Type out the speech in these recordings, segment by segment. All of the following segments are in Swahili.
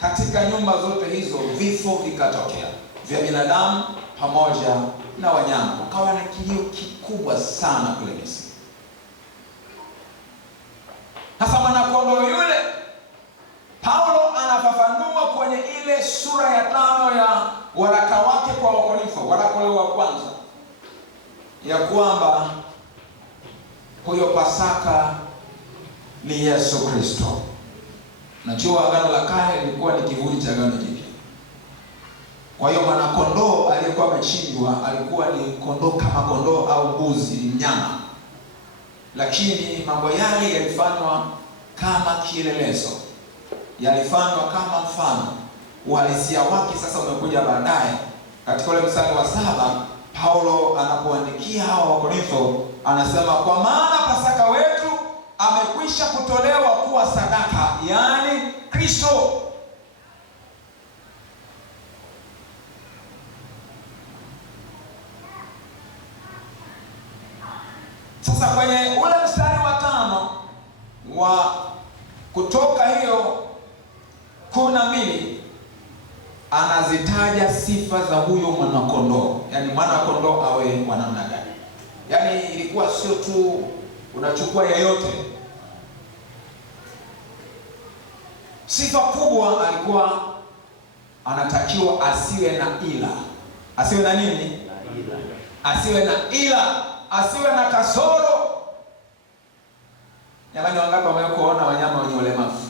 katika nyumba zote hizo vifo vikatokea vya binadamu pamoja na wanyama. Ukawa na kilio kikubwa sana kule Misri. Sasa mwanakondoo yule Paulo anafafanua kwenye ile sura ya 5 ya waraka wake kwa Wakorintho, waraka wa kwanza, ya kwamba huyo Pasaka ni Yesu Kristo. Najua agano la kale lilikuwa ni kivuli cha agano jipya. Kwa hiyo mwanakondoo aliyekuwa amechinjwa alikuwa ni kondoo kama kondoo au mbuzi, mnyama. Lakini mambo yale yalifanywa kama kielelezo, yalifanywa kama mfano. Uhalisia wake sasa umekuja baadaye. Katika ule mstari wa 7 Paulo anapoandikia hawa Wakorintho anasema, kwa maana Pasaka wetu amekwisha kutolewa kuwa sadaka, yaani Kristo. Sasa kwenye ule mstari wa 5 wa Kutoka hiyo 12 anazitaja sifa za huyo mwanakondoo. Yaani mwanakondoo awe wa namna gani? Yaani ilikuwa sio tu unachukua yeyote. Sifa kubwa alikuwa anatakiwa asiwe na ila. Asiwe na nini? Asiwe na ila, asiwe na kasoro. Jamani, wangapi wamekuona wanyama wenye ulemavu?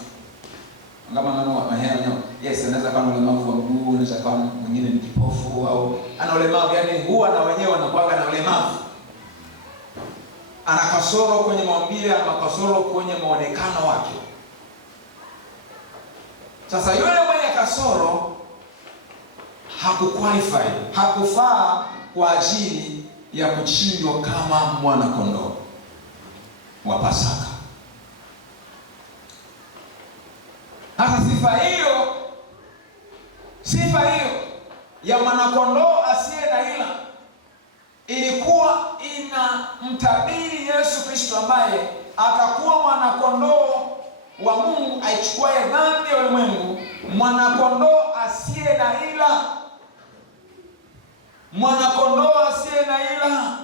Kama wanyama, yes, anaweza kuwa na ulemavu wa mguu, anaweza kuwa mwingine ni kipofu au ana ulemavu, yani huwa na wenyewe wanakuwa na ulemavu. Ana kasoro kwenye maumbile, ana kasoro kwenye muonekano wake. Sasa yule mwenye kasoro hakuqualify, hakufaa kwa ajili ya kuchinjwa kama mwana kondoo wa Pasaka. Hata sifa hiyo ya mwanakondoo asiye na ila ilikuwa inamtabiri Yesu Kristo, ambaye atakuwa mwanakondoo wa Mungu aichukuaye dhambi ya ulimwengu, mwanakondoo asiye na ila, mwanakondoo asiye na ila.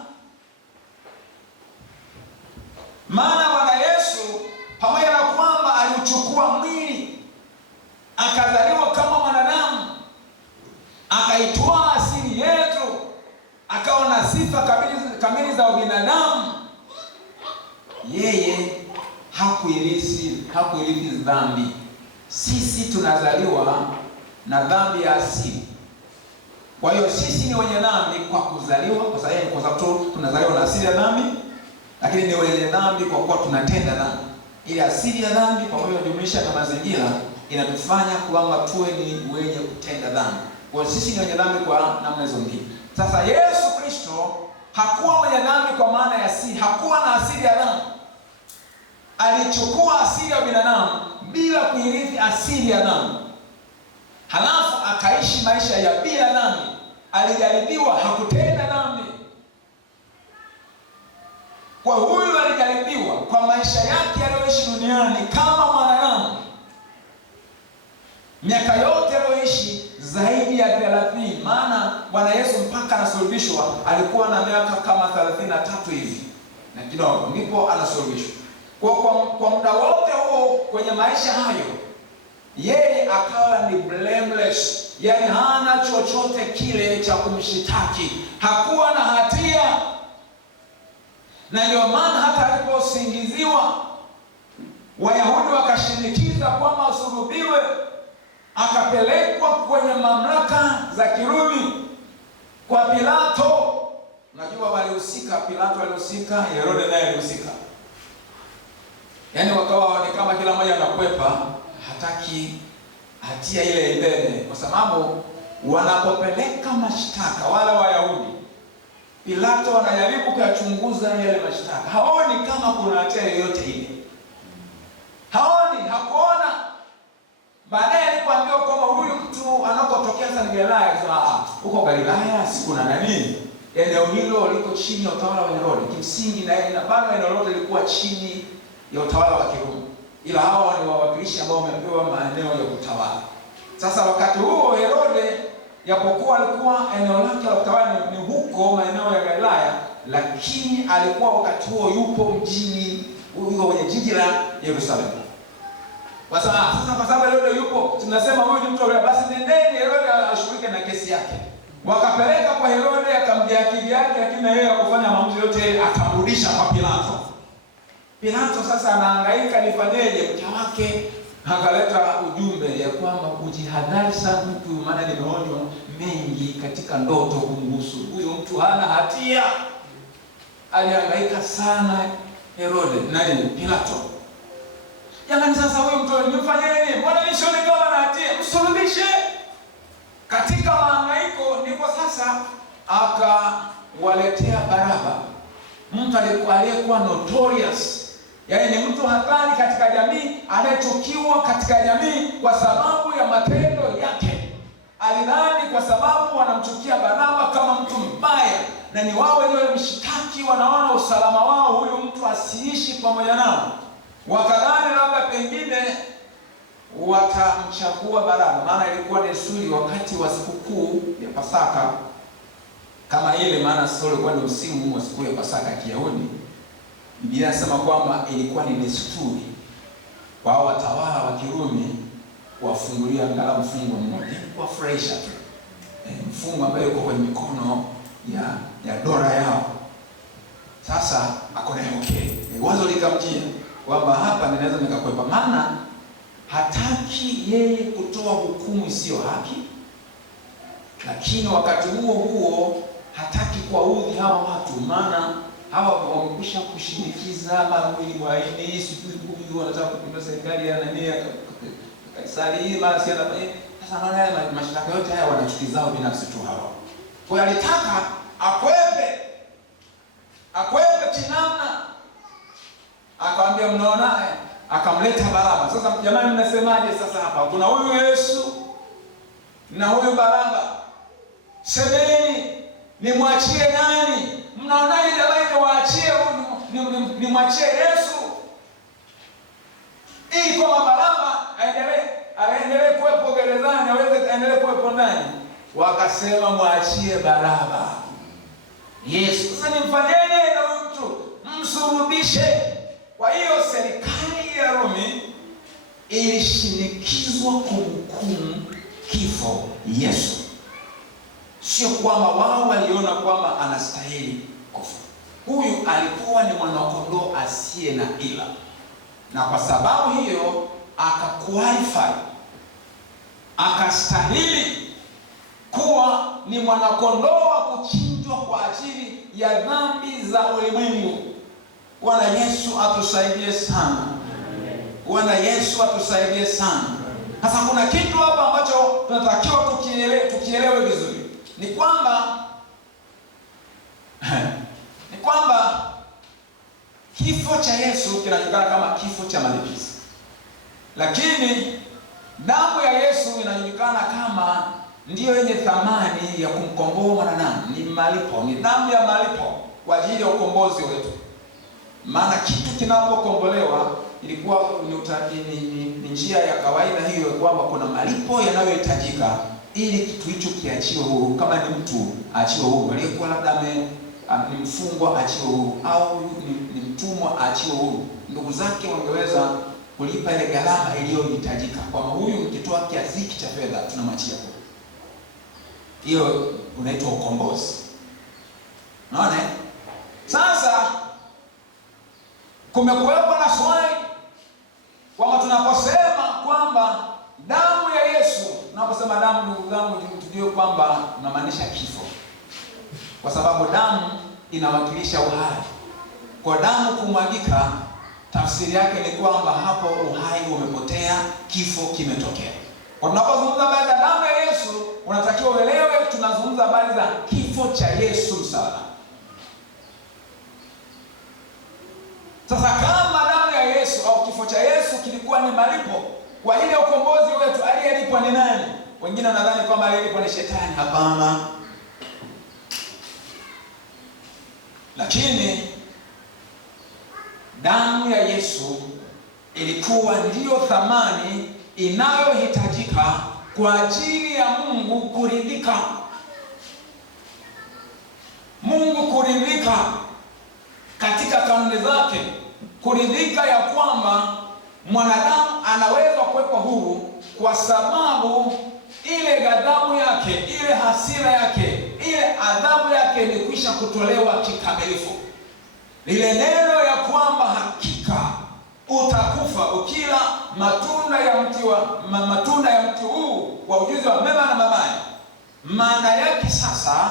Maana Bwana Yesu pamoja na kwamba aliuchukua mwili akazaliwa kama mwanadamu, akaitwaa asili yetu, akawa na sifa kamili za ubinadamu, yeye hakuirithi dhambi. Sisi tunazaliwa na dhambi ya asili. Kwa hiyo sisi ni wenye dhambi kwa kuzaliwa, kwa sababu tunazaliwa na asili ya dhambi, lakini ni wenye dhambi kwa kuwa tunatenda dhambi. Ile asili ya dhambi pamoja na jumlisha na mazingira inatufanya kwamba tuwe ni wenye kutenda dhambi. Kwa hiyo sisi ni wenye dhambi kwa namna hizo mbili. Sasa Yesu Kristo hakuwa mwenye dhambi kwa maana ya asili, hakuwa na asili ya dhambi. Alichukua asili ya binadamu bila kuirithi asili ya dhambi. Halafu akaishi maisha ya bila dhambi. Alijaribiwa, hakutenda dhambi. Kwa huyu alijaribiwa kwa maisha yake aliyoishi duniani kama mwanadamu. Miaka yote aliyoishi zaidi ya 30, maana Bwana Yesu mpaka anasulubishwa alikuwa na miaka kama 33 hivi na kidogo, ndipo anasulubishwa. Kwa muda wote huo kwenye maisha hayo yeye akawa ni blameless, yani hana chochote kile cha kumshitaki, hakuwa na hatia. Na ndio maana hata aliposingiziwa Wayahudi wakashinikiza kwamba asulubiwe, akapelekwa kwenye mamlaka za Kirumi kwa Pilato. Unajua walihusika, Pilato alihusika, Herode naye alihusika. Yaani wakawa ni kama kila mmoja anakwepa, hataki hatia ile ibebe, kwa sababu wanapopeleka mashtaka wala Wayahudi, Pilato anajaribu kuyachunguza yale mashtaka. Haoni kama kuna hatia yoyote ile. Hakuona. Baadaye alipoambiwa kwamba huyu mtu anakotokea sana Galilaya, huko Galilaya si kuna nani? Eneo hilo liko chini ya utawala wa Herode. Kimsingi na bado eneo lote lilikuwa chini ya utawala wa Kirumi. Ila hao ni wawakilishi ambao wamepewa maeneo ya utawala. Sasa wakati huo Herode, japokuwa alikuwa eneo lake la utawala ni huko maeneo ya Galilaya, lakini alikuwa wakati huo yupo mjini, yuko kwenye jiji la Yerusalemu. Kwa sababu Herode yupo, tunasema huyu ni mtu wa, basi nendeni Herode ashughulike na kesi yake. Wakapeleka kwa Herode, akamjia akili yake, lakini yeye hakufanya maamuzi yote, akamrudisha kwa Pilato. Pilato sasa anahangaika, nifanyeje? Mke wake akaleta ujumbe ya kwamba ujihadhari sana mtu, maana nimeonywa mengi katika ndoto kumhusu. Huyo mtu hana hatia. Alihangaika sana Herode nani Pilato. Jamani, sasa huyu mtu nimfanyeni? Mbona nisione kama na hatia? Msulubishe. Katika mahangaiko ndipo sasa akawaletea Baraba, mtu aliyekuwa notorious, yaani ni mtu hatari katika jamii, anayechukiwa katika jamii kwa sababu ya matendo yake. Alidhani kwa sababu wanamchukia Baraba kama mtu mbaya, na ni wao wenyewe mshtaki, wanaona usalama wao huyu mtu asiishi pamoja nao, wakadhani labda pengine watamchagua Baraba. Maana ilikuwa desturi wakati wa sikukuu ya Pasaka kama ile, maana sio ilikuwa ni msimu wa siku ya Pasaka ya Kiyahudi. Biblia inasema kwamba ilikuwa ni desturi kwa watawala wa Kirumi wafungulia angalau mfungo mmoja kwa furahisha tu, mfungo ambaye uko kwenye mikono ya dola yao. Sasa akona okay, wazo likamjia kwamba hapa ninaweza nikakwepa, maana hataki yeye kutoa hukumu isiyo haki, lakini wakati huo huo hataki kuwaudhi hawa watu, maana hawa wamekwisha kushinikiza mwili wa aini siku wanataka kupindua serikali ya nani ya Kaisari hii, mara si anafanya. Sasa anaona mashtaka yote haya wanachukizao binafsi tu hawa. Kwa hiyo alitaka akwepe kinamna. Akamwambia mnaona, akamleta Baraba. Sasa jamani, mnasemaje sasa hapa? Kuna huyu Yesu na huyu Baraba. Semeni, nimwachie nani? Mnaonaje jamani, niwaachie huyu, nimwachie Yesu ili kwa Baraba aendelee kuwepo gerezani, aweze aendelee kuwepo ndani? Wakasema mwachie Baraba. Yesu. Sasa nimfanyeje na huyu mtu? Msulubishe. Kwa hiyo serikali ya Rumi ilishinikizwa kumhukumu kifo Yesu. Sio kwamba wao waliona kwamba anastahili kufa. Huyu alikuwa ni mwanakondoo asiye na ila, na kwa sababu hiyo akaqualify, akastahili kuwa ni mwanakondoo wa kuchinjwa kwa ajili ya dhambi za ulimwengu. Bwana Yesu atusaidie sana. Bwana Yesu atusaidie sana. Sasa kuna kitu hapa ambacho tunatakiwa tukielewe vizuri. Ni kwamba kifo cha Yesu kinajulikana kama kifo cha malipizi. Lakini damu ya Yesu inajulikana kama ndiyo yenye thamani ya kumkomboa mwanadamu. Ni malipo, ni damu ya malipo kwa ajili ya ukombozi wetu. Maana kitu kinapokombolewa ilikuwa ni njia ya kawaida hiyo kwamba kuna malipo yanayohitajika ili kitu hicho kiachiwe huru. Kama ni mtu aachiwe huru, aliyekuwa labda ni mfungwa aachiwe huru, au ni mtumwa aachiwe huru, ndugu zake wangeweza kulipa ile gharama iliyohitajika, kwamba huyu mkitoa kiasi hiki cha fedha tunamwachia huru. Hiyo unaitwa ukombozi. Unaona? Sasa kumekuwepo na swali kwamba tunaposema kwamba damu ya Yesu, tunaposema damu, ndugu zangu, tujue kwamba tunamaanisha kifo, kwa sababu damu inawakilisha uhai. Kwa damu kumwagika, tafsiri yake ni kwamba hapo uhai umepotea, kifo kimetokea. Kwa tunapozungumza habari za damu ya Yesu, unatakiwa uelewe tunazungumza habari za kifo cha Yesu msalabani. Sasa kama damu ya Yesu au kifo cha Yesu kilikuwa ni malipo kwa ile ukombozi wetu, aliyelipwa ni nani? Wengine wanadhani kwamba aliyelipwa ni shetani. Hapana. Lakini damu ya Yesu ilikuwa ndiyo thamani inayohitajika kwa ajili ya Mungu kuridhika. Mungu kuridhika katika kanuni zake, kuridhika ya kwamba mwanadamu anaweza kuwekwa huru kwa sababu ile ghadhabu yake, ile hasira yake, ile adhabu yake imekwisha kutolewa kikamilifu. Lile neno ya kwamba hakika utakufa ukila matunda ya mti huu wa ujuzi wa mema na mabaya, maana yake sasa,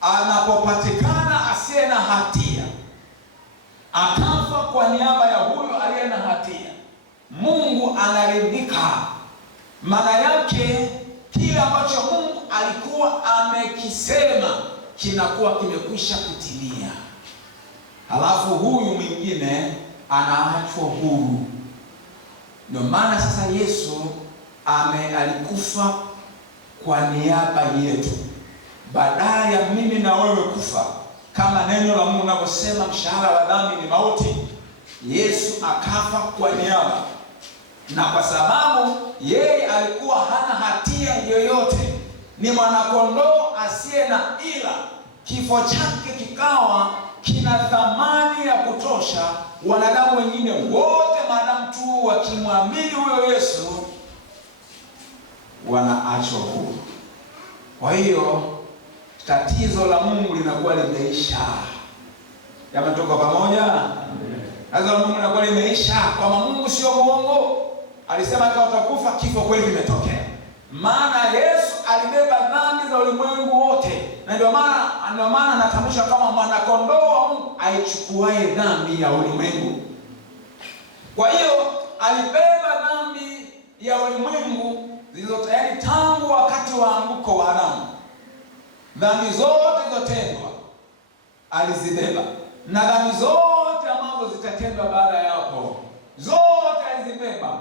anapopatikana asiye na hatia akafa kwa niaba ya huyo aliye na hatia, Mungu anaridhika. Maana yake kile ambacho Mungu alikuwa amekisema kinakuwa kimekwisha kutimia. Halafu huyu mwingine anaachwa huru. Ndio maana sasa Yesu alikufa kwa niaba yetu. Badala ya mimi na wewe kufa, kama neno la Mungu linavyosema mshahara wa dhambi ni mauti, Yesu akafa kwa niaba. Na kwa sababu yeye alikuwa hana hatia yoyote, ni mwanakondoo asiye na ila, kifo chake kikawa kina thamani ya kutosha wanadamu wengine wote, maadamu tu wakimwamini huyo Yesu, wanaachwa huru. Kwa hiyo tatizo la Mungu linakuwa limeisha. Yametoka pamoja? Tatizo la Mungu linakuwa limeisha, kwa Mungu sio muongo. Alisema kama utakufa, kifo kweli kimetokea. Maana Yesu alibeba dhambi za ulimwengu wote, na ndio maana anatambulisha kama mwanakondoo wa Mungu aichukuaye dhambi ya ulimwengu. Kwa hiyo alibeba dhambi ya ulimwengu zilizotayari tangu wakati wa anguko wa Adamu. Dhambi zote zilizotendwa alizibeba, na dhambi zote ambazo zitatendwa baada ya hapo zote alizibeba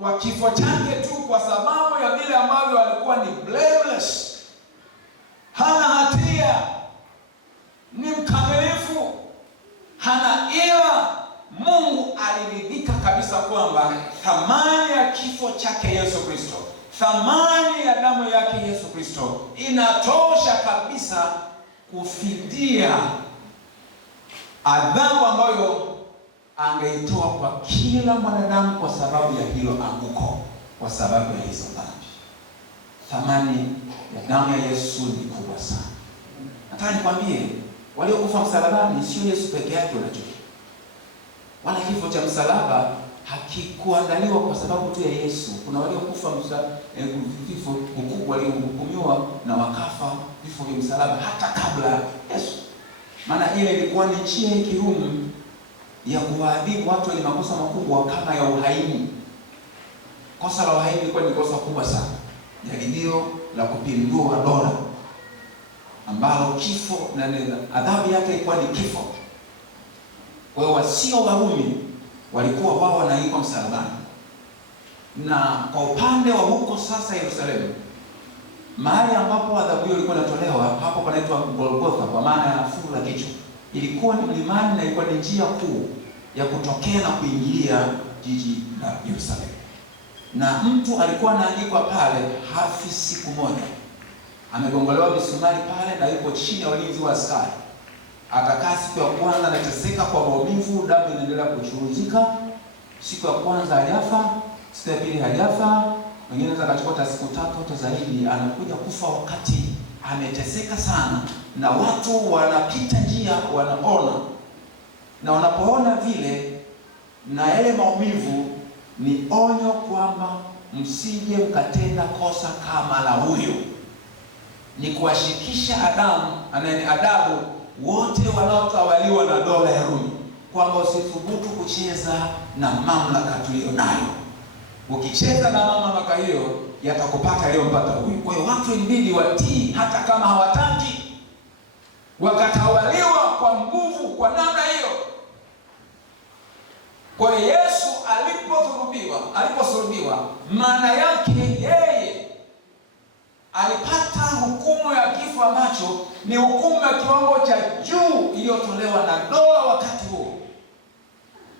kwa kifo chake tu, kwa sababu ya vile ambavyo alikuwa ni blameless, hana hatia, ni mkamilifu, hana ila. Mungu aliridhika kabisa kwamba thamani ya kifo chake Yesu Kristo, thamani ya damu yake Yesu Kristo inatosha kabisa kufidia adhabu ambayo angeitoa kwa kila mwanadamu kwa sababu ya hilo anguko, kwa sababu ya hizo dhambi. Thamani ya damu ya Yesu ni kubwa sana. Nataka nikwambie, waliokufa msalabani sio Yesu peke yake, unajua. Wala kifo cha msalaba hakikuandaliwa kwa sababu tu ya Yesu. Kuna waliokufa vifo mkubwa, waliohukumiwa na wakafa vifo vya msalaba hata kabla ya Yesu. Maana ile ilikuwa ni njia ya Kirumi ya kuadhibu watu wenye makosa makubwa kama ya uhaini. Kosa la uhaini lilikuwa ni kosa kubwa sana, jaribio la kupindua dola, ambalo kifo na adhabu yake ilikuwa ni kifo. Kwa hiyo wasio Warumi walikuwa wao wanaikwa msalabani. Na kwa upande wa huko sasa Yerusalemu, mahali ambapo adhabu hiyo ilikuwa inatolewa, hapo panaitwa Golgotha, kwa maana ya fuvu la kichwa. Ilikuwa ni mlimani na ilikuwa ni njia kuu ya kutokea na kuingilia jiji la Yerusalemu. Na mtu alikuwa anaandikwa pale hafi siku moja, amegongolewa misumari pale na yuko chini ya ulinzi wa askari. Atakaa siku ya kwanza anateseka kwa maumivu, damu inaendelea kuchuruzika. Siku ya kwanza hajafa, siku ya pili hajafa, wengine anaweza akachukua siku 3 hata zaidi. Anakuja kufa wakati ameteseka sana, na watu wanapita njia wanaona, na wanapoona vile na yale maumivu, ni onyo kwamba msije mkatenda kosa kama la huyo. Ni kuwashikisha adabu wote wanaotawaliwa na dola ya Rumi, kwamba usithubutu kucheza na mamlaka tuliyo nayo. Ukicheza na mamlaka hiyo, yatakupata leo mpaka huyu. Kwa hiyo watu inabidi watii hata kama hawataki, wakatawaliwa kwa nguvu kwa namna hiyo. Kwa hiyo Yesu aliposulubiwa, maana yake yeye alipata hukumu ya kifo ambacho ni hukumu ya kiwango cha juu iliyotolewa na dola wakati huo,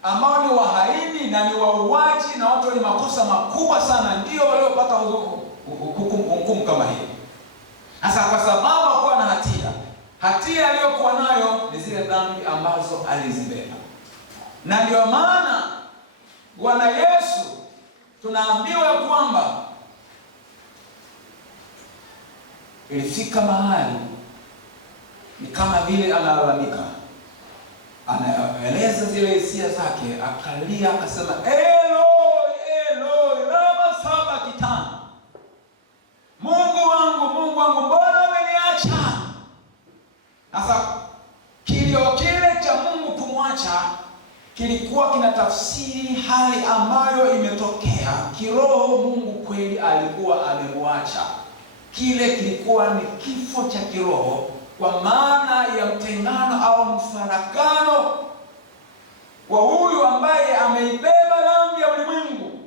ambao ni wahaini na ni wauaji na watu wenye makosa makubwa sana, ndio waliopata hukumu kama hii. Sasa kwa sababu hakuwa na hatia aliyokuwa nayo ni zile dhambi ambazo alizibeba. Na ndio maana Bwana Yesu tunaambiwa kwamba ilifika mahali ni kama vile analalamika, anaeleza zile hisia zake, akalia akasema, Eloi, Eloi, lama sabakthani, Mungu wangu, mbona umeniacha? Sasa kilio kile cha Mungu kumwacha kilikuwa kinatafsiri hali ambayo imetokea kiroho. Mungu kweli alikuwa amemwacha. Kile kilikuwa ni kifo cha kiroho, kwa maana ya mtengano au mfarakano wa huyu ambaye ameibeba dhambi ya ulimwengu.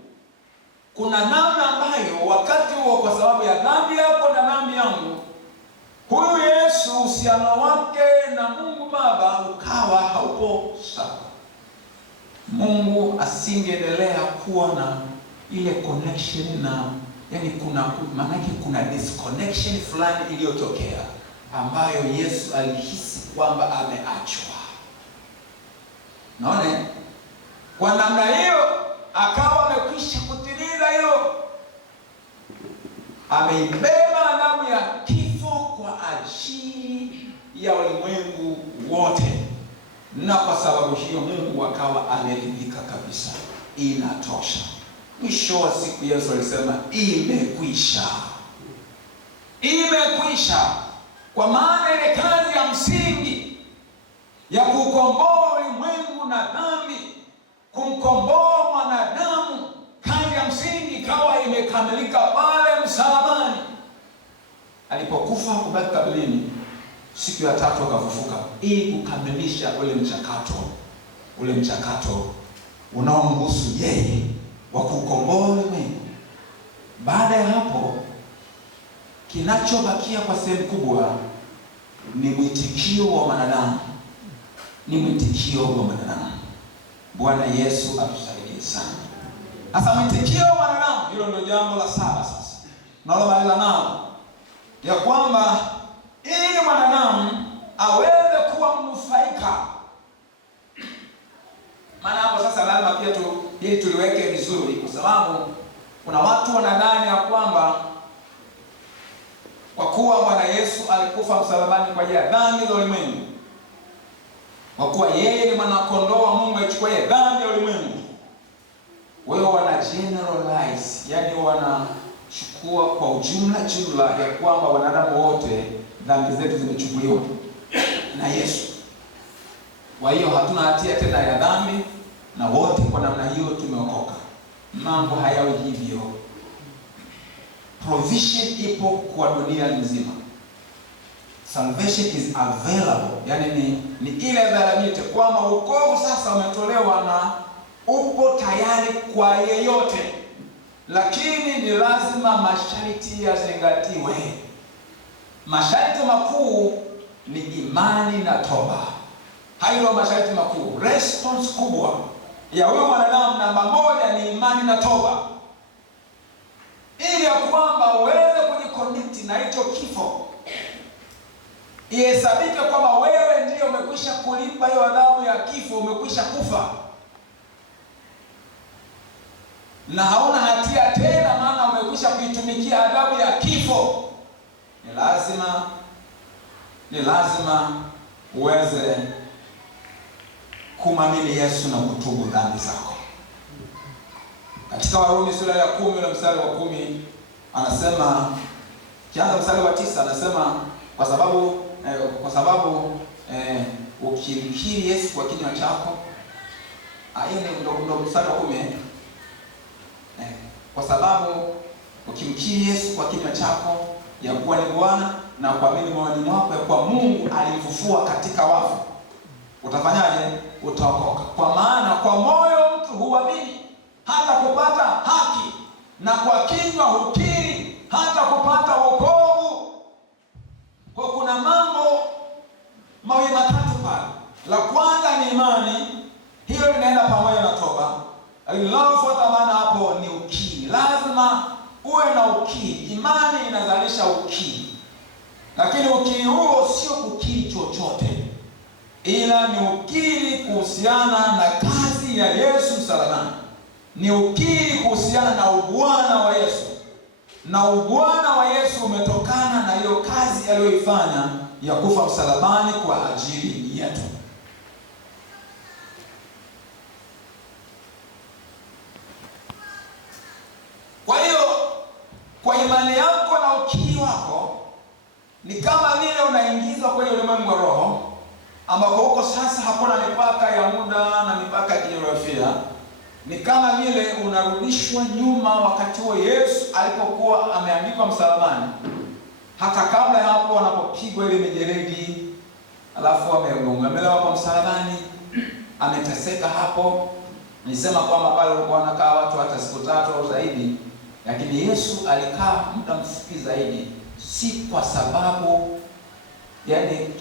Kuna namna ambayo wakati huo, kwa sababu ya dhambi yako na dhambi yangu, huyu Yesu uhusiano wake na Mungu Baba ukawa haupo sawa. Mungu asingeendelea kuwa na ile connection na kuna disconnection fulani iliyotokea ambayo Yesu alihisi kwamba ameachwa. Naona kwa namna hiyo akawa amekwisha kutimiza hiyo, ameibeba adhabu ya kifo kwa ajili ya ulimwengu wote, na kwa sababu hiyo Mungu akawa ameridhika kabisa. Inatosha. Mwisho wa siku Yesu alisema imekwisha. Imekwisha. Kwa maana ile kazi ya msingi ya kukomboa ulimwengu na dhambi, kumkomboa mwanadamu, kazi ya msingi ikawa imekamilika pale msalabani alipokufa, kubaki kaburini, siku ya tatu akafufuka, ili kukamilisha ule mchakato unaomhusu yeye wa kukomboa ulimwengu. Baada ya hapo, kinachobakia kwa sehemu kubwa ni mwitikio wa mwanadamu. Bwana Yesu atusaidie sana. Sasa mwitikio wa mwanadamu, hilo ndio jambo la saba sasa tunalomaliza nalo, ya kwamba ili mwanadamu aweze kuwa mnufaika. Maana hapo sasa lazima pia ili tuliweke vizuri, kwa sababu kuna watu wanadhani ya kwamba kwa kuwa Bwana Yesu alikufa msalabani kwa ajili ya dhambi za ulimwengu, kwa kuwa yeye ni mwana kondoo wa Mungu achukue dhambi ya ulimwengu, wao wana generalize, yani wanachukua kwa jumla ya kwamba wanadamu wote dhambi zetu zimechukuliwa na Yesu. Kwa hiyo hatuna hatia tena ya dhambi na wote kwa namna hiyo tumeokoka. Mambo hayawi hivyo. Provision ipo kwa dunia nzima. Salvation is available. Yani ni ile availability kwamba wokovu sasa umetolewa na upo tayari kwa yeyote. Lakini ni lazima masharti yazingatiwe. Masharti makuu ni imani na toba. Hayo masharti makuu. Response kubwa ya huyo mwanadamu namba moja ni imani na toba. Ili ya kwamba uweze kujiconnect na hicho kifo, ihesabike kwamba wewe ndiyo umekwisha kulipa hiyo adhabu ya kifo, umekwisha kufa na hauna hatia tena, maana umekwisha kuitumikia adhabu ya kifo. Ni lazima uweze kumamini Yesu na kutubu dhambi zako. Katika Warumi sura ya 10 na mstari wa 10 anasema, kianza mstari wa 9 anasema, kwa sababu ukimkiri Yesu kwa kinywa chako, hiyo ni ndio mstari wa 10. Kwa sababu ukimkiri Yesu kwa kinywa chako ya kuwa ni Bwana na kuamini moyoni mwako ya kuwa Mungu alimfufua katika wafu, utafanyaje? Utaokoka. Kwa maana kwa moyo mtu huamini hata kupata haki, na kwa kinywa hukiri hata kupata wokovu. Kwa kuna mambo mawili matatu pale. La kwanza ni imani, hiyo linaenda pamoja na toba. Linalofuata maana hapo ni ukiri. Lazima uwe na ukiri. Imani inazalisha ukiri, lakini ukiri huo sio ukiri chochote, ila ni ukiri kuhusiana na kazi ya Yesu msalabani. Ni ukiri kuhusiana na ubwana wa Yesu, na ubwana wa Yesu umetokana na hiyo kazi aliyoifanya ya kufa msalabani kwa ajili yetu. Kwa hiyo kwa imani yako na ukiri wako ni kama vile unaingizwa kwenye ulimwengu wa roho, ambako huko sasa hakuna mipaka ya muda na mipaka ya kijiografia. Ni kama vile unarudishwa nyuma wakati huo Yesu alipokuwa ameandikwa msalabani. Hata kabla ya hapo, wanapopigwa ile mijeledi, alafu amegongwa kwa msalabani, ameteseka hapo. Nilisema kwamba pale walikuwa wanakaa watu hata siku 3 au zaidi, lakini Yesu alikaa muda mfupi zaidi, si kwa sababu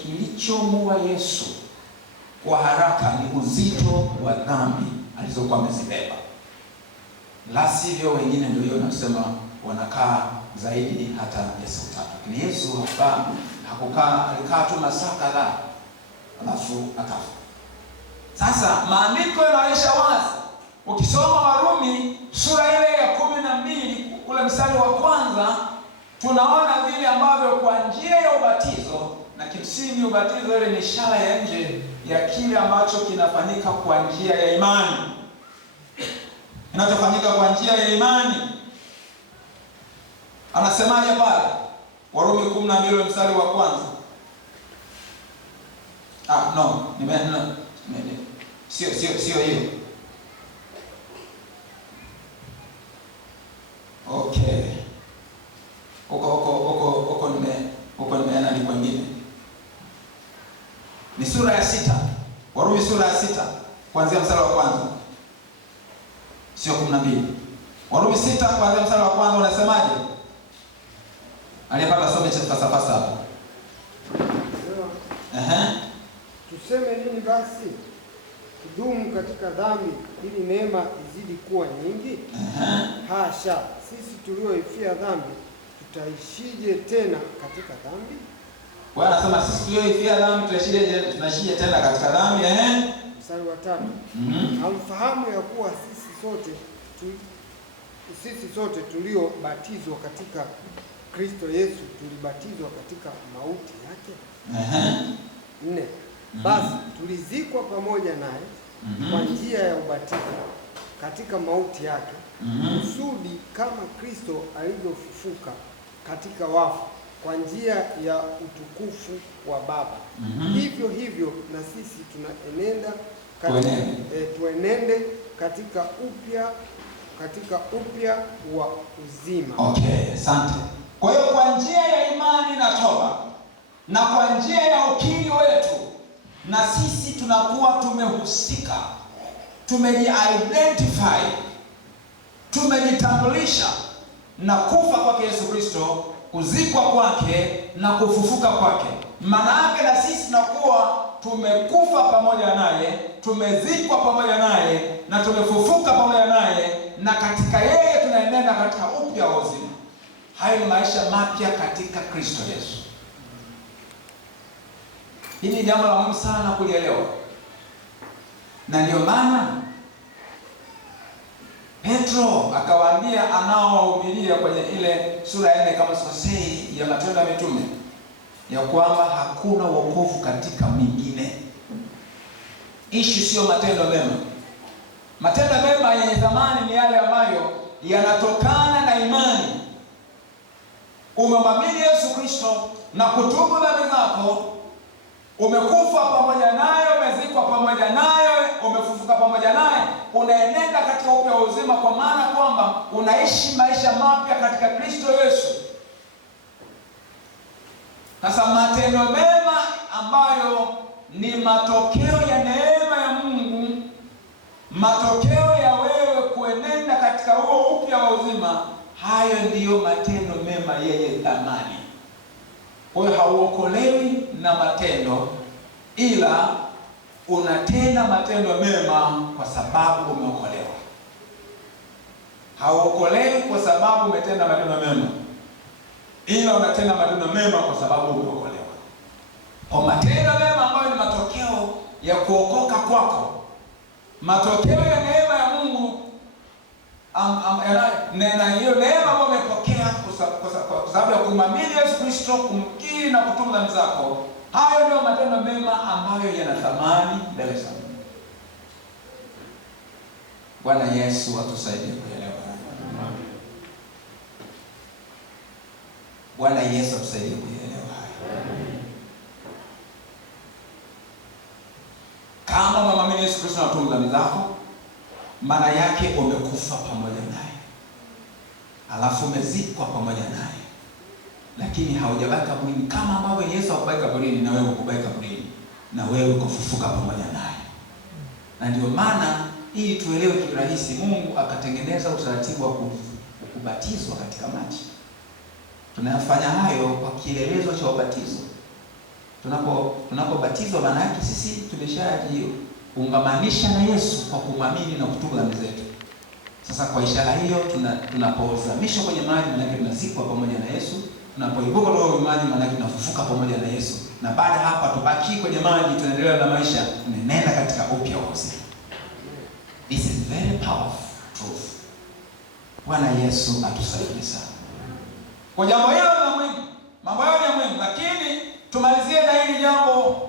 kilichomuua Yesu kwa haraka ni uzito wa dhambi alizokuwa amezibeba. La sivyo wengine ndio nasema wanakaa zaidi hata ya siku 3, lakini Yesu hakukaa, alikaa tu masaa kadhaa alafu akafa. Sasa maandiko yanaonyesha wazi, ukisoma Warumi sura ile ya 12 kule mstari wa 1, tunaona vile ambavyo kwa njia ya ubatizo, na kimsingi ubatizo ile ni ishara ya nje ya kile ambacho kinafanyika kwa njia ya imani, kinachofanyika kwa njia ya imani. Anasemaje pale Warumi 12 mstari wa 1? Sio hiyo. Okay. Huko nimeana ni kwingine. Ni sura ya 6. Warumi sura ya 6 kuanzia mstari wa 1. Sio 12. Warumi 6 kuanzia mstari wa 1 unasemaje? Aliyepata some cha falsafa hapo. Tuseme nini basi? Tudumu katika dhambi ili neema izidi kuwa nyingi? Hasha! Sisi tulioifia dhambi tutaishije tena katika dhambi? Bwana anasema sisi tulioifia dhambi tunashije tena katika dhambi. Mstari wa 5. Hamfahamu ya kuwa sisi sote tuliobatizwa katika Kristo Yesu tulibatizwa katika mauti yake? 4. Basi tulizikwa pamoja naye kwa njia ya ubatizo katika mauti yake, kusudi kama Kristo alivyofufuka katika wafu kwa njia ya utukufu wa Baba, hivyo hivyo na sisi tuenende katika upya wa uzima. Okay, asante. Kwa hiyo kwa njia ya imani na toba na kwa njia ya ukiri wetu, na sisi tunakuwa tumehusika, tumeji-identify, tumejitambulisha na kufa kwake Yesu Kristo, kuzikwa kwake na kufufuka kwake. Maana yake na sisi tunakuwa tumekufa pamoja naye, tumezikwa pamoja naye na tumefufuka pamoja naye, na katika yeye tunaenenda katika upya wa uzima. Hayo ni maisha mapya katika Kristo Yesu. Hili ni jambo la muhimu sana kulielewa, na ndio maana Petro akawaambia anaowahubiria kwenye ile sura ya 4 kama sikosei ya Matendo ya Mitume, ya kwamba hakuna wokovu katika mwingine. Ishu sio matendo mema. Matendo mema yenye thamani ni yale ambayo yanatokana na imani. Umemwamini Yesu Kristo na kutubu dhambi zako, umekufa pamoja naye, umezikwa pamoja naye, umefufuka pamoja naye, unaenenda katika upya wa uzima, kwa maana kwamba unaishi maisha mapya katika Kristo Yesu. Sasa matendo mema ambayo ni matokeo ya neema ya Mungu, matokeo ya wewe kuenenda katika huo upya wa uzima, hayo ndiyo matendo mema yenye thamani. Kwa hiyo hauokolewi na matendo, ila unatenda matendo mema kwa sababu umeokolewa. Hauokolewi kwa sababu umetenda matendo mema, ila unatenda matendo mema kwa sababu umeokolewa. Kwa matendo mema ambayo ni matokeo ya kuokoka kwako, matokeo ya neema ya Mungu, na hiyo neema ambayo umepokea kwa sababu ya kumwamini Yesu Kristo, kumkiri na kutubu dhambi zako, hayo ndio matendo mema ambayo yana thamani mbele za Mungu. Bwana Yesu atusaidie kuelewa. Bwana Yesu atusaidie kuelewa. Kama unamwamini Yesu Kristo na kutubu dhambi zako, maana yake umekufa pamoja naye, alafu umezikwa pamoja naye, lakini haujabaki kaburini. Kama ambavyo Yesu hakubaki kaburini, na wewe hukubaki kaburini, na wewe ukofufuka pamoja naye. Na ndio maana ili tuelewe kirahisi, Mungu akatengeneza utaratibu wa kubatizwa katika maji. Tunayafanya hayo kwa kielelezo cha ubatizo. Tunapobatizwa, maana yake sisi tumeshajiungamanisha na Yesu kwa kumwamini na kutubu dhambi zetu. Sasa kwa ishara hiyo, tunapozamishwa kwenye maji, maana yake tunazikwa pamoja na Yesu. Tunapoibuka kutoka kwenye maji, maana yake tunafufuka pamoja na Yesu. Na baada hapa tubaki kwenye maji, tunaendelea na maisha, tunaenda katika upya wa uzima. This is very powerful truth. Bwana Yesu atusaidie sana. Kwa jambo hilo la muhimu, mambo hayo ni muhimu, lakini tumalizie na hili jambo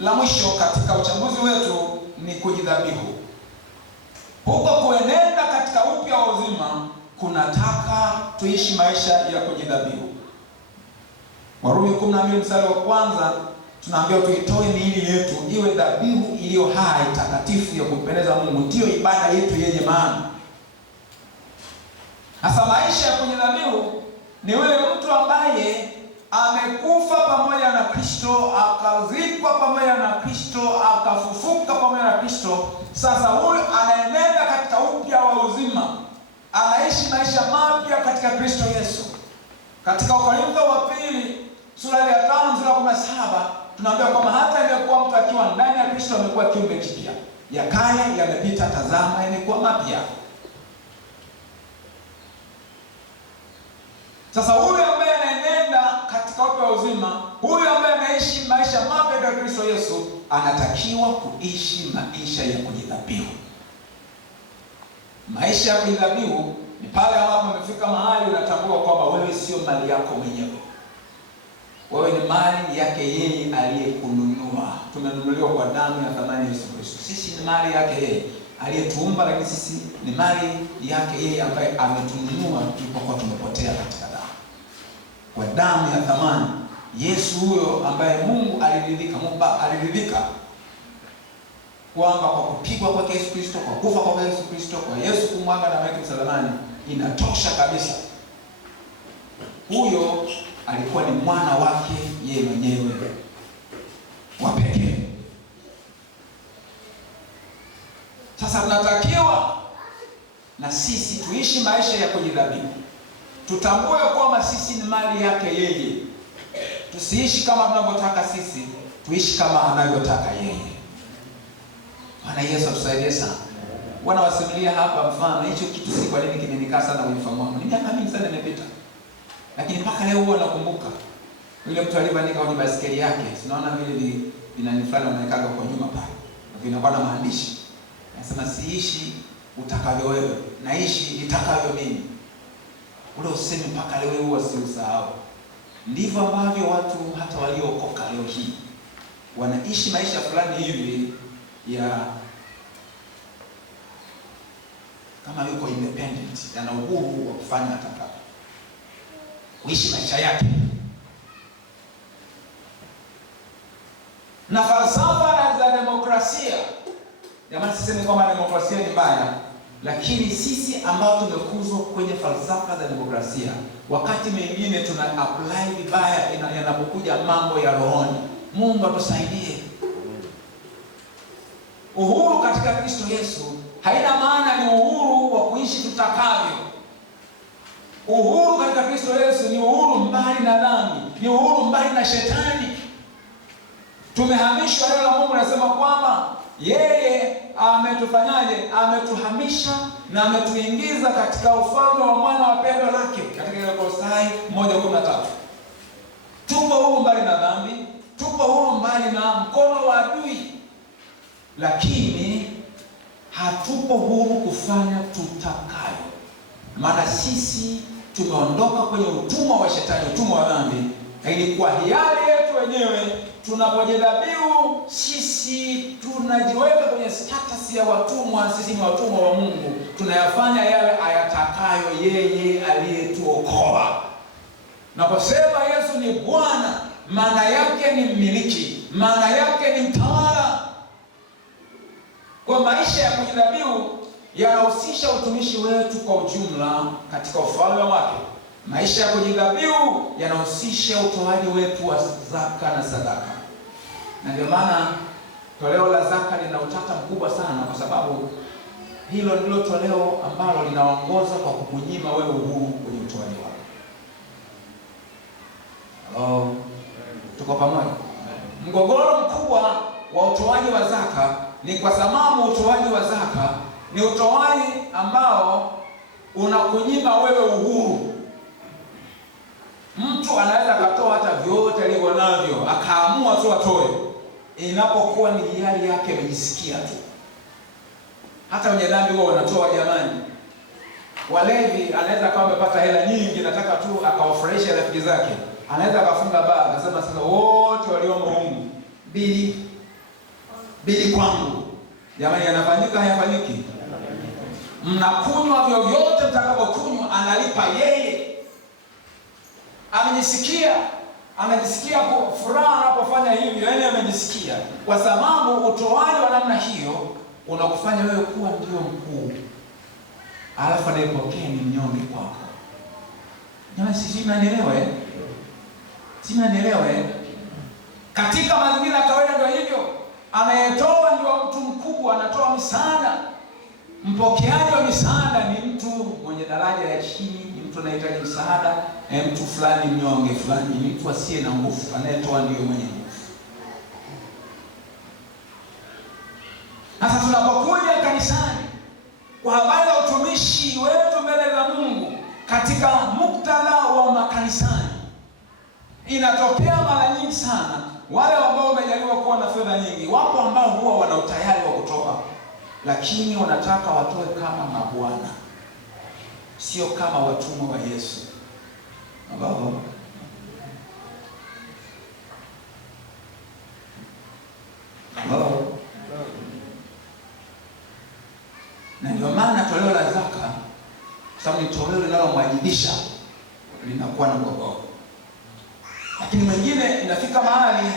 la mwisho katika uchambuzi wetu, ni kujidhabihu. Huko kuenenda katika upya wa uzima kunataka tuishi maisha ya kujidhabihu. Warumi 12 mstari wa kwanza tunaambiwa tuitoe miili yetu iwe dhabihu iliyo hai, takatifu, ya kumpendeza Mungu, ndiyo ibada yetu yenye maana. Hasa maisha ya kujidhabihu ni yule mtu ambaye amekufa pamoja na Kristo, akazikwa pamoja na Kristo, akafufuka pamoja na Kristo. Sasa huyu anaenenda katika upya wa uzima, anaishi maisha mapya katika Kristo Yesu. Katika Wakorintho wa pili sura ya 5 mstari wa 17 tunaambiwa kwamba hata imekuwa mtu akiwa ndani ya Kristo amekuwa kiumbe kipya, ya kale yamepita, tazama yamekuwa mapya. Sasa huyu ambaye anaenenda katika upya wa uzima, huyu ambaye anaishi maisha mapya katika Kristo Yesu, anatakiwa kuishi maisha ya kujidhabihu. Maisha ya kujidhabihu ni pale ambapo umefika mahali unatambua kwamba wewe sio mali yako mwenyewe. Wewe ni mali yake yeye aliyekununua. Tumenunuliwa kwa damu ya thamani ya Yesu Kristo. Sisi ni mali yake yeye aliyetuumba, lakini sisi ni mali yake yeye ambaye ametununua tulipokuwa tumepotea katika damu. Kwa damu ya thamani, Yesu huyo ambaye Mungu aliridhika kwamba kwa kupigwa kwa Yesu Kristo, kwa kufa kwa Yesu Kristo, kwa Yesu kumwaga damu yake msalabani, inatosha kabisa. Huyo alikuwa ni mwana wake yeye mwenyewe wa pekee. Sasa tunatakiwa na sisi tuishi maisha ya kujidhabihu. Tutambue kwamba sisi ni mali yake yeye. Tusiishi kama tunavyotaka sisi, tuishi kama anavyotaka yeye. Bwana Yesu atusaidie sana. Bwana wasimulia hapa mfano, hicho kitu si kwa nini kimenikaa sana kwenye fahamu yangu. Ni miaka mingi sana imepita, lakini mpaka leo huwa nakumbuka yule mtu aliyebandika kwenye basikeli yake. Tunaona vile vinanifanya unawekaga kwa nyuma pale, vinakuwa na maandishi. Anasema siishi utakavyo wewe, naishi nitakavyo mimi. Ule usemi mpaka leo huwa si usahau. Ndivyo ambavyo watu hata waliookoka leo hii wanaishi maisha fulani hivi ya kama yuko independent, yana uhuru wa kufanya atakavyo, kuishi maisha yake. Na falsafa za demokrasia, jamani, sisemi kwamba demokrasia ni mbaya, lakini sisi ambao tumekuzwa kwenye falsafa za demokrasia, wakati mwingine tuna apply vibaya yanapokuja mambo ya rohoni. Mungu atusaidie. Uhuru katika Kristo Yesu haina maana ni uhuru wa kuishi tutakavyo. Uhuru katika Kristo Yesu ni uhuru mbali na dhambi, ni uhuru mbali na shetani. Tumehamishwa. Neno la Mungu linasema kwamba yeye ametufanyaje? Ametuhamisha na ametuingiza katika ufalme wa mwana wa pendo lake, katika Kolosai 1:13. Tupo huru mbali na dhambi, tupo huru mbali na mkono wa adui, lakini hatupo huru kufanya tutakayo, maana sisi tumeondoka kwenye utumwa wa shetani, utumwa wa dhambi. Ili kwa hiari yetu wenyewe tunapojidhabihu, sisi tunajiweka kwenye status ya watumwa. Sisi ni watumwa wa Mungu, tunayafanya yale ayatakayo yeye aliyetuokoa. Na kusema Yesu ni Bwana, maana yake ni mmiliki, maana yake ni mtawala. Kwa maisha ya kujidhabihu yanahusisha utumishi wetu kwa ujumla katika ufalme wake. Maisha ya kujidhabihu yanahusisha utoaji wetu wa zaka na sadaka. Na ndio maana toleo la zaka lina utata mkubwa sana, kwa sababu hilo ndilo toleo ambalo linaongoza kwa kukunyima wewe uhuru kwenye utoaji wako. Tuko pamoja? Mgogoro mkubwa wa utoaji wa zaka ni kwa sababu utoaji wa zaka ni utoaji ambao unakunyima wewe uhuru. Mtu anaweza akatoa hata vyote alivyo navyo, akaamua tu atoe inapokuwa ni hiari yake, amejisikia tu. Hata wenye dhambi wao wanatoa jamani. Walevi anaweza kama amepata hela nyingi, nataka tu akawafurahisha rafiki zake, anaweza akafunga baa akasema sasa wote waliomo humu bili kwangu. Jamani, yanafanyika hayafanyiki? Mnakunywa vyovyote mtakapokunywa, analipa yeye. Anajisikia furaha anapofanya hivyo, yaani amejisikia, kwa sababu utoaji wa namna hiyo unakufanya wewe kuwa ndio mkuu, alafu anayepokea ni mnyonge kwako. Jamani, sisi mnanielewa? Katika mazingira ya kawaida ndio hivyo. Anayetoa ndio mtu mkubwa, anatoa misaada. Mpokeaji wa misaada ni mtu mwenye daraja ya chini, ni mtu anayehitaji msaada, mtu fulani mnyonge fulani, ni mtu asiye na nguvu. Anayetoa ndio mwenye nguvu. Sasa tunapokuja kanisani kwa habari ya utumishi wetu mbele za Mungu katika muktadha wa makanisani, inatokea mara nyingi sana wale ambao wamejaliwa kuwa na fedha nyingi, wapo ambao huwa wana utayari wa kutoa, lakini wanataka watoe kama mabwana, sio kama watumwa wa Yesu. Na ndio maana toleo la zaka, sababu ni toleo linalomwajibisha, linakuwa na mgogoro. Lakini mwingine inafika mahali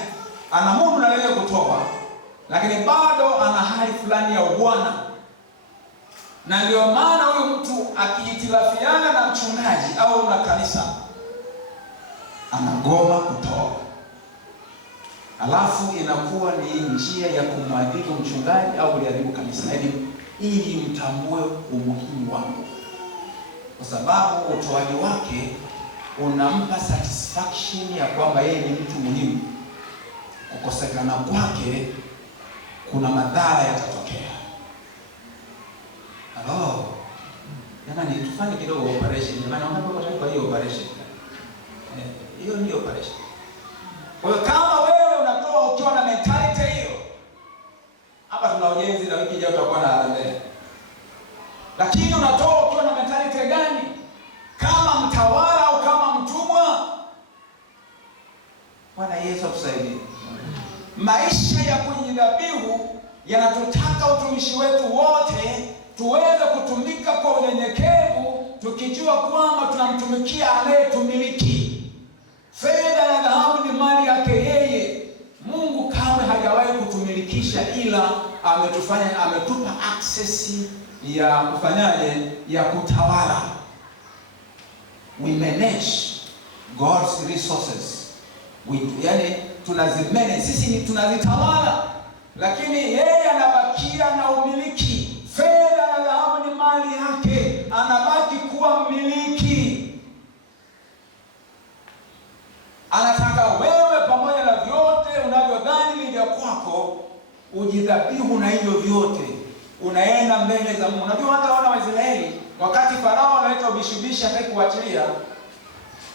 anamudu na leo kutoa, lakini bado ana hali fulani ya ubwana. Na ndio maana huyu mtu akihitilafiana na mchungaji au na kanisa, anagoma kutoa. Alafu inakuwa ni njia ya kumwadhibu mchungaji au kuliadhibu kanisa, ili mtambue umuhimu wangu, kwa sababu utoaji wake unampa satisfaction ya kwamba yeye ni mtu muhimu. Kukosekana kwake kuna madhara yatatokea. Jamani, tufanye kidogo operation. Jamani, wangapi kwa hiyo operation? Hiyo ndio operation. Kwa hiyo kama wewe unatoa ukiwa na mentality hiyo, hapa tuna ujenzi na wiki ijayo tutakuwa na harambee. Lakini unatoa ukiwa na mentality gani? Kama mtawala au kama mtumwa? Bwana Yesu atusaidie. Maisha ya kujidhabihu yanatutaka utumishi wetu wote tuweze kutumika kwa unyenyekevu, tukijua kwamba tunamtumikia anayetumiliki. Fedha na dhahabu ni mali yake yeye. Mungu kamwe hajawahi kutumilikisha, ila ametupa access ya kufanyaje, ya kutawala. We manage God's resources. Yani tunazimanage, sisi ni tunazitawala, lakini yeye anabakia na umiliki. Fedha na dhahabu ni mali yake, anabaki kuwa mmiliki. Anataka wewe pamoja na vyote unavyodhani ni vya kwako ujidhabihu na hivyo vyote, unaenda mbele za Mungu. Unajua hata wana wa Israeli wakati Farao analeta ubishubishi hataki kuachilia,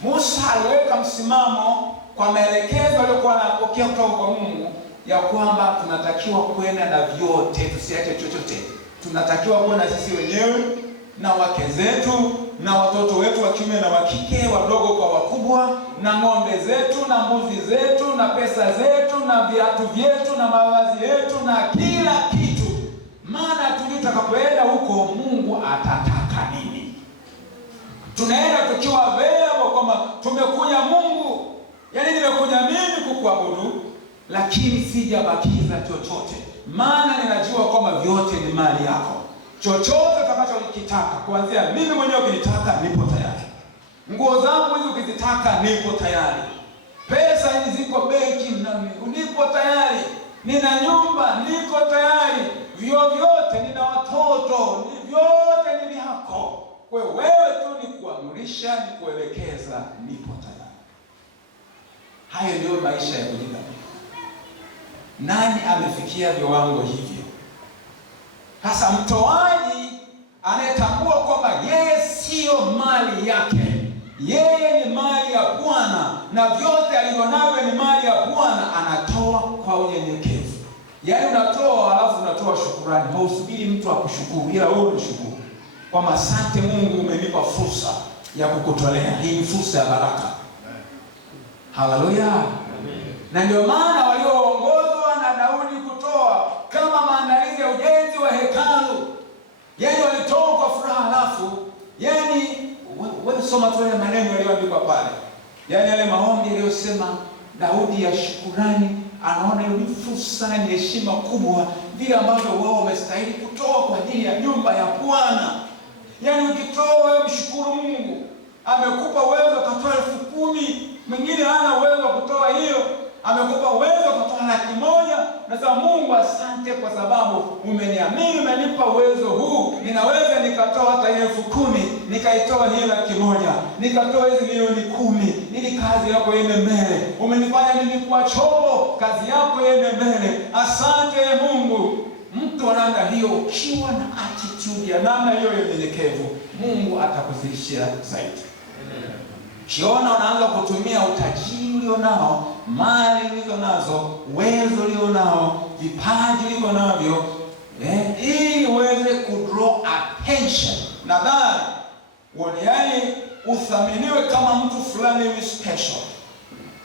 Musa aliweka msimamo kwa maelekezo aliyokuwa anapokea kutoka kwa Mungu ya kwamba tunatakiwa kwenda na vyote, tusiache chochote. Tunatakiwa kwenda sisi wenyewe na wake zetu na watoto wetu wa kiume na wa kike, wadogo kwa wakubwa, na ng'ombe zetu na mbuzi zetu na pesa zetu na viatu vyetu na mavazi yetu na kila kitu. Maana tutakapoenda huko Mungu atataka nini? Tunaenda tukiwa available kwamba tumekuja Mungu, yaani nimekuja mimi kukuabudu, lakini sijabakiza chochote. Maana ninajua kwamba vyote ni mali yako. Chochote utakachokitaka, kuanzia mimi mwenyewe ukinitaka nipo tayari. Nguo zangu hizo ukizitaka nipo tayari. Pesa hizi ziko benki nami nipo tayari. Nina nyumba niko tayari. Vyote nina watoto, vyote ni vyako. Kwa wewe tu ni kuamrisha, ni kuelekeza, nipo tayari. Hayo ndio maisha ya kujidhamini. Nani amefikia viwango hivyo? Hasa mtoaji anayetambua kwamba yeye siyo mali yake, yeye ni mali ya Bwana na vyote alivyonavyo ni mali ya Bwana, anatoa kwa unyenyekevu. Yaani unatoa alafu unatoa shukrani, hausubiri mtu akushukuru, ila wewe unashukuru kwamba asante Mungu, umenipa fursa ya kukutolea. Hii ni fursa ya baraka. Haleluya. Na ndio maana walioongozwa na Daudi kutoa kama maandalizi ya ujenzi wa hekalu, yaani walitoa kwa furaha. Alafu yaani wewe soma tu yale maneno yaliyoandikwa pale, yaani yale maombi yaliyosema Daudi ya shukrani, anaona hiyo ni fursa, ni heshima kubwa, vile ambavyo wao wamestahili kutoa kwa ajili ya nyumba ya Bwana. Yaani ukitoa wewe mshukuru Mungu, amekupa uwezo kutoa 10,000, mwingine hana uwezo wa kutoa hiyo, amekupa uwezo kutoa 100,000. Nasema Mungu asante kwa sababu umeniamini, umenipa uwezo huu, ninaweza nikatoa hata 10,000, nikaitoa hiyo 100,000, nikatoa hizi milioni 10, ili kazi yako iende mbele. Umenifanya mimi kuwa chombo, kazi yako iende mbele. Asante Mungu. Mtu anaenda hiyo, ukiwa na attitude ya namna hiyo ya unyenyekevu, Mungu atakuzidishia zaidi. Kiona unaanza kutumia utajiri ulionao, mali ulizonazo, uwezo ulionao, vipaji ulivyo navyo, ili uweze kudraw attention. Nadhani yaani uthaminiwe kama mtu fulani ni special.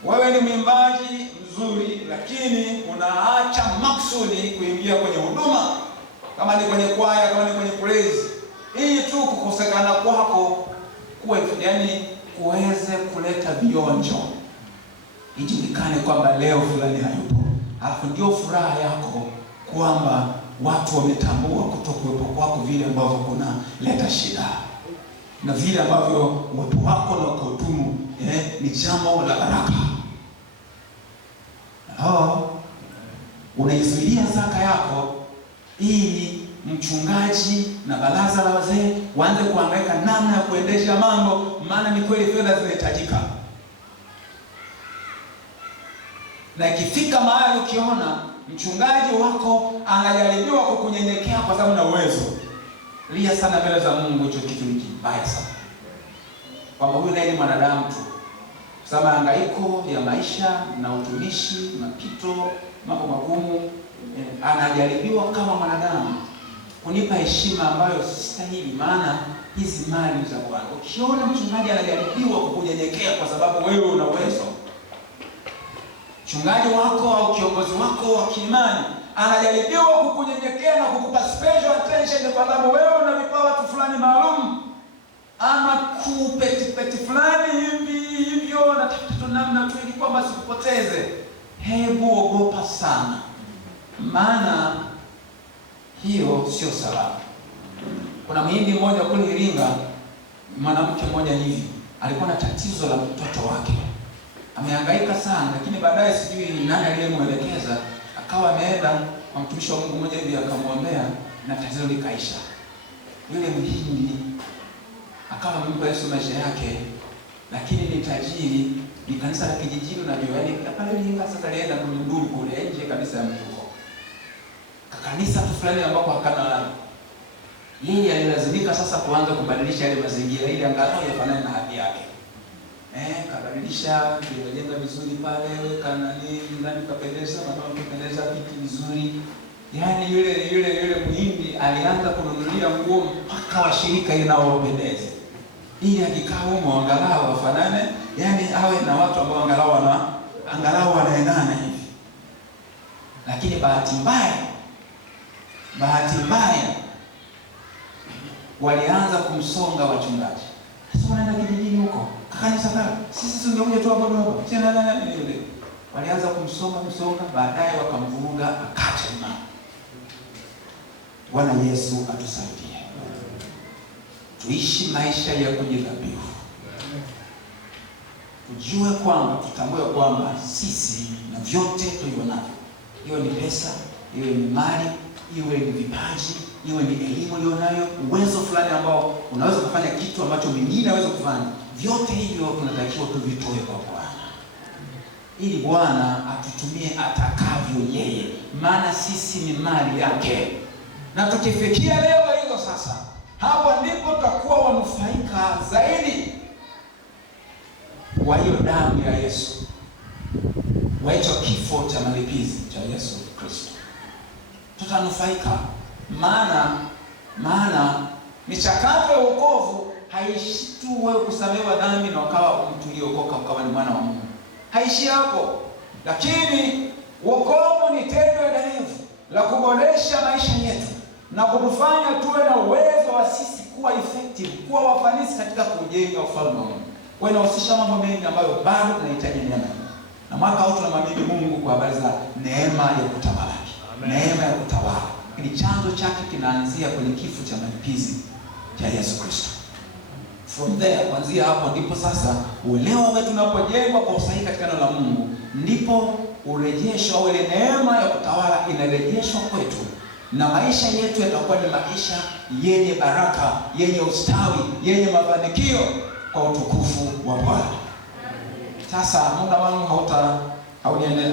Wewe ni mwimbaji mzuri, lakini unaacha maksudi kuingia kwenye huduma, kama ni kwenye kwaya, kama ni kwenye praise, ili tu kukosekana kwako yaani uweze kuleta vionjo, ijulikane kwamba leo fulani hayupo. Alafu ndio furaha yako kwamba watu wametambua kutokuwepo kwako vile ambavyo kuna leta shida, na vile ambavyo uwepo wako na kuhudumu ni jambo la baraka. Unaizuilia zaka yako ili mchungaji na baraza la wazee waanze kuhangaika namna ya kuendesha mambo, maana ni kweli fedha zinahitajika. Na ikifika mahali ukiona mchungaji wako anajaribiwa kukunyenyekea kwa sababu na uwezo, lia sana mbele za Mungu. Hicho kitu ni kibaya sana, kwamba huyu naye ni mwanadamu tu, sababu hangaiko ya maisha na utumishi, mapito, mambo magumu, anajaribiwa kama mwanadamu kunipa heshima ambayo sistahili, maana hizi mali za Bwana. Ukiona mchungaji anajaribiwa kukunyenyekea kwa sababu wewe una uwezo, mchungaji wako au kiongozi wako wa kiimani anajaribiwa kukunyenyekea na kukupa special attention kwa sababu wewe una vipawa tu fulani maalum, ama kupeti fulani hivyo, na tatizo namna tu ili kwamba sikupoteze. Hebu ogopa sana, maana hiyo sio salama. Kuna mhindi mmoja kule Iringa, mwanamke mmoja hivi alikuwa na tatizo la mtoto wake, amehangaika sana, lakini baadaye sijui nani aliyemwelekeza, akawa ameenda kwa mtumishi wa Mungu mmoja hivi akamwombea na tatizo likaisha. Yule mhindi akawa amempa Yesu maisha yake, lakini ni tajiri, ni kanisa la kijijini, unajua, yaani pale Iringa. Sasa alienda Munduli kule nje kabisa ya mji huko, kanisa tu fulani ambako hakana Yeye alilazimika sasa kuanza kubadilisha yale mazingira ili angalau yafanane na hadhi yake. Kabadilisha, kujenga vizuri pale, kana nini ndani kapendeza, mambo kupendeza, vitu vizuri. Yaani yule Muhindi alianza kununulia nguo mpaka washirika inaowapendeza, ili akikaa huko angalau afanane, yani awe na watu ambao angalau wanaendana hivi. Lakini bahati mbaya walianza kumsonga wachungaji. Sasa wanaenda kijijini huko, kanisa kale, sisi tungekuja tu hapo hapo. Walianza kumsonga, baadaye wakamvuruga akaacha imani. Bwana Yesu atusaidie. Tuishi maisha ya kujidhabihu. Tujue kwamba, tutambue kwamba sisi na vyote tulivyo navyo, iwe ni pesa, iwe ni mali, iwe ni vipaji, iwe ni elimu ulionayo, uwezo fulani ambao unaweza kufanya kitu ambacho mwingine hawezi kufanya, vyote hivyo tunatakiwa tuvitoe kwa Bwana, ili Bwana atutumie atakavyo yeye, maana sisi ni mali yake. Na tukifikia leo hizo sasa, hapo ndipo tutakuwa wanufaika zaidi wa hiyo damu ya Yesu, wa hicho kifo cha malipizi cha Yesu Kristo. Tutanufaika, maana michakato ya wokovu haishi tu wewe kusamehewa dhambi na ukawa mtu uliokoka ukawa ni mwana wa Mungu. Haishi hapo. Lakini wokovu ni tendo endelevu la kuboresha maisha yetu na kutufanya tuwe na uwezo wa sisi kuwa effective, kuwa wafanisi katika kujenga ufalme wa Mungu. Kwa hiyo inahusisha mambo mengi ambayo bado tunahitaji neema. Na mwaka huu tunamwamini Mungu kwa habari za neema ya kutawala. Neema ya kutawala. Ili chanzo chake kinaanzia kwenye kifo cha malipizi cha Yesu Kristo. From there, kuanzia hapo ndipo sasa uelewa wetu unapojengwa kwa usahihi katika neno la Mungu, ndipo urejesho au ile neema ya kutawala inarejeshwa kwetu, na maisha yetu yatakuwa ni maisha yenye baraka, yenye ustawi, yenye mafanikio kwa utukufu wa Bwana. Sasa muda wangu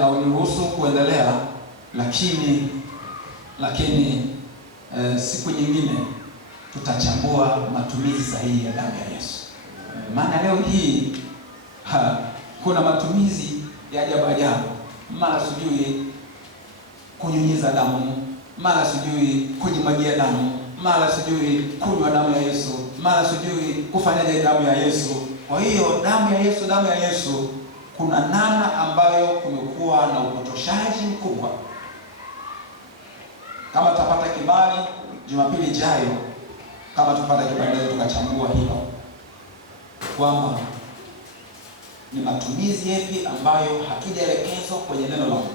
hauniruhusu kuendelea, lakini siku nyingine tutachambua matumizi sahihi ya damu ya Yesu. Maana leo hii kuna matumizi ya ajabu. Mara sijui kunyunyiza damu, mara sijui kujimwagia damu, mara sijui kunywa damu ya Yesu, mara sijui kufanyaje damu ya Yesu. Kwa hiyo damu ya Yesu kuna namna ambayo kumekuwa na upotoshaji mkubwa. Kama tutapata kibali Jumapili ijayo, kama tupata kibali tukachambua hilo kwamba ni matumizi yapi ambayo hatujaelekezwa kwenye neno la Mungu.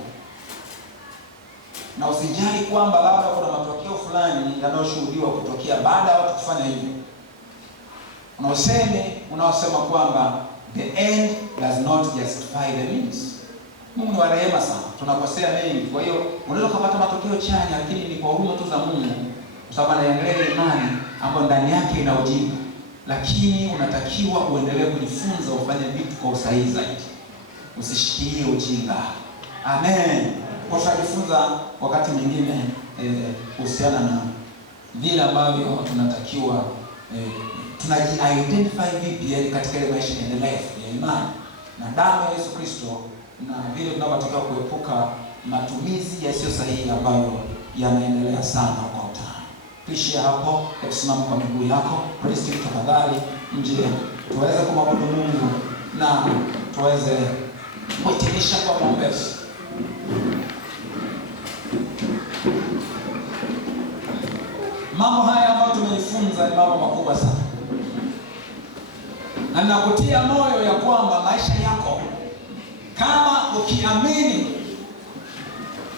Na usijali kwamba labda kuna matokeo fulani yanayoshuhudiwa kutokea baada ya watu kufanya hivyo. Unaosema kwamba the end does not justify the means. Mungu ni wa rehema sana. Tunakosea mengi. Kwa hiyo unaweza kupata matokeo chanya, lakini ni kwa huruma tu za Mungu, kwa sababu anaendelea imani ambayo ndani yake ina ujibu. Lakini unatakiwa uendelee kujifunza, ufanye vitu kwa usahihi zaidi. Usishikilie ujinga. Amen. Kwa tutajifunza wakati mwingine kuhusiana na vile ambavyo tunatakiwa tunaji-identify vipi katika ile maisha endelevu ya imani na damu ya Yesu Kristo, na vile tunavyotakiwa kuepuka matumizi yasiyo sahihi ambayo yanaendelea sana kwa utani. Tuishie hapo. Tusimame kwa miguu yako. Kristo, tafadhali nje tuweze kumwabudu Mungu na tuweze kuhitimisha kwa maombezi. Mambo haya ambayo tumejifunza ni mambo makubwa sana. Na ninakutia moyo ya kwamba maisha yako kama ukiamini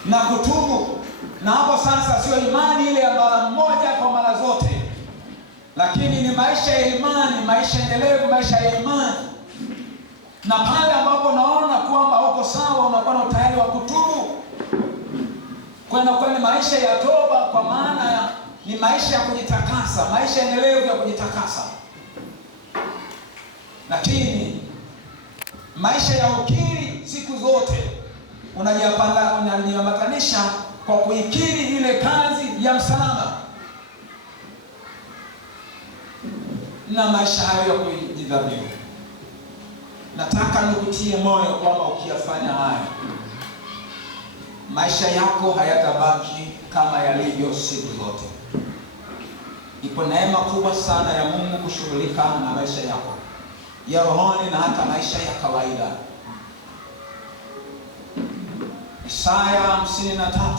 na kutubu, na hapo sasa sio imani ile ya mara moja kwa mara zote, lakini ni maisha ya imani, maisha endelevu, maisha ya imani. Na pale ambapo unaona kwamba uko sawa, unakuwa na utayari wa kutubu kwenda kwenye maisha ya toba, kwa maana ni maisha ya kujitakasa, maisha endelevu ya kujitakasa. Lakini maisha ya ukiri siku zote unajiambatanisha kwa kuikiri ile kazi ya msalaba. na maisha hayo ya kujidhabihu. Nataka nikutie moyo kwamba ukiyafanya haya, maisha yako hayatabaki kama yalivyo siku zote. Ipo neema kubwa sana ya Mungu kushughulika na maisha yako ya rohoni na hata maisha ya kawaida. Isaya 53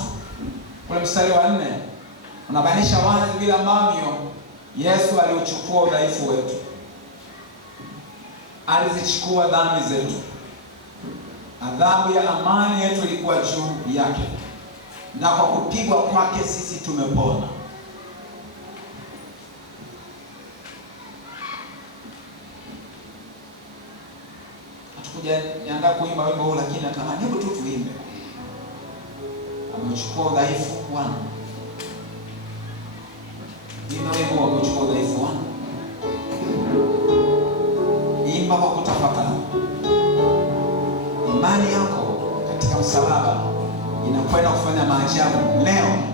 ule mstari wa 4 unabainisha wazi vile ambavyo Yesu aliuchukua udhaifu wetu, alizichukua dhambi zetu. Adhabu ya amani yetu ilikuwa juu yake, na kwa kupigwa kwake sisi tumepona. Hatukuja niandaa kuimba wimbo huu, lakini natamani hebu tu tuimbe. Amechukua udhaifu wangu. Imba wimbo wa kuchukua udhaifu wangu. Imba kwa kutafakari. Imani yako katika msalaba inakwenda kufanya maajabu leo.